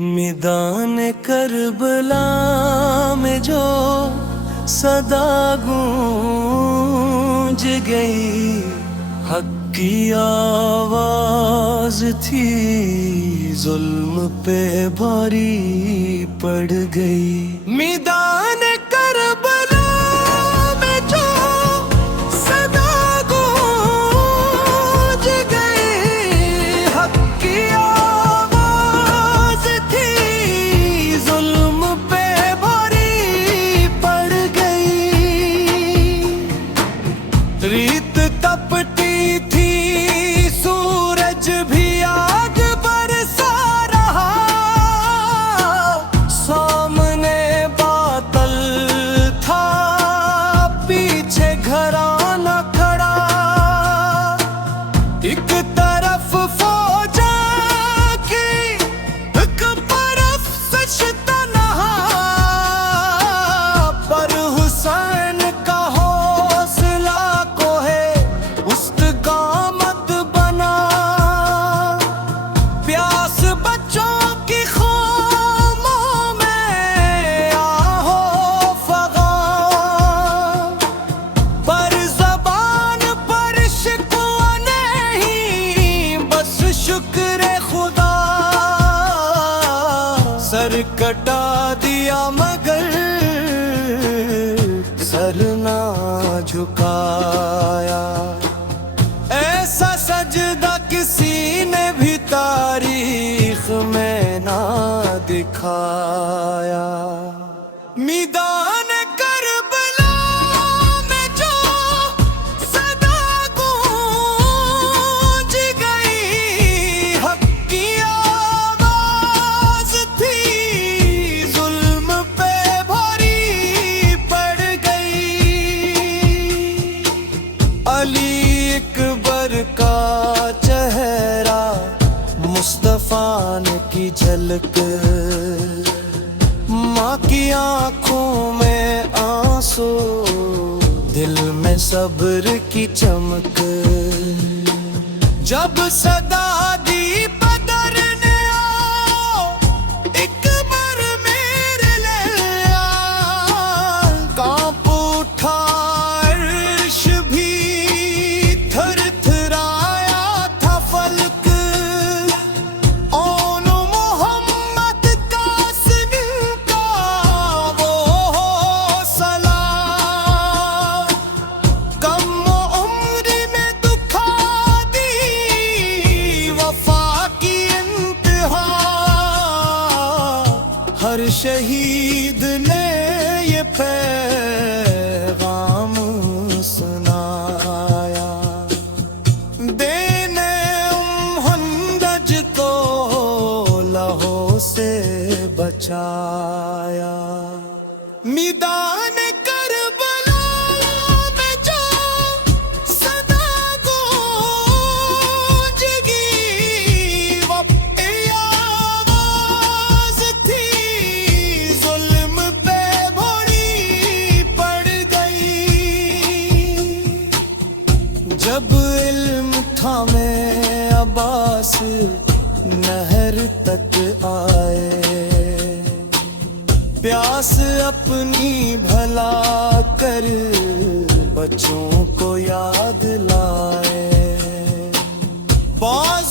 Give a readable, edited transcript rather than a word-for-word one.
میدان کربلا میں جو صدا گونج گئی، حق کی آواز تھی، ظلم پہ بھاری پڑ گئی۔ میدان کربلا میں جو صدا گونج گئی، حق کی آواز تھی، ظلم پہ بھاری پڑ گئی۔ ریت تپتی تھی، سورج بھی آگ برسا رہا، سامنے باطل تھا، پیچھے گھرانہ کھڑا۔ ایک طرف فوجاں کی، ایک طرف سچ تنہا، پر حسین کا حوصلہ کو ہے استقامت بنا۔ پیاس بچوں کی خاموں میں آہو فغاں، پر زبان پر شکوہ نہیں، بس شکر خدا۔ سر کٹا دیا مگر سر نہ جھکایا، ایسا سجدہ کسی نے بھی تاریخ میں نہ دکھایا۔ میدان کربلا میں جو صدا گونج گئی، حق کی آواز تھی، ظلم پہ بھاری پڑ گئی۔ علی اکبر کا چہرہ، مصطفیٰ کی جھلک، ماں کی آنکھوں میں آنسو، دل میں صبر کی چمک۔ جب صدا دی بدر نے آؤ، ایک بار میرے لیا، کانپ اٹھا عرش بھی، تھر تھرایا تھا فلک۔ اون محمد قاسم کا وہ حوصلہ، کم عمری میں دکھا دی وفا کی انتہا۔ ہر شہید نے یہ پیغام سنایا، دینے ہندج کو لہو سے بچایا۔ میدان کربلا میں جو صدا گونج گئی، وہ آواز تھی، ظلم پہ بھاری پڑ گئی۔ جب علم تھامے عباس نہر تک آئے، پیاس اپنی بھلا کر بچوں کو یاد لائے۔ باز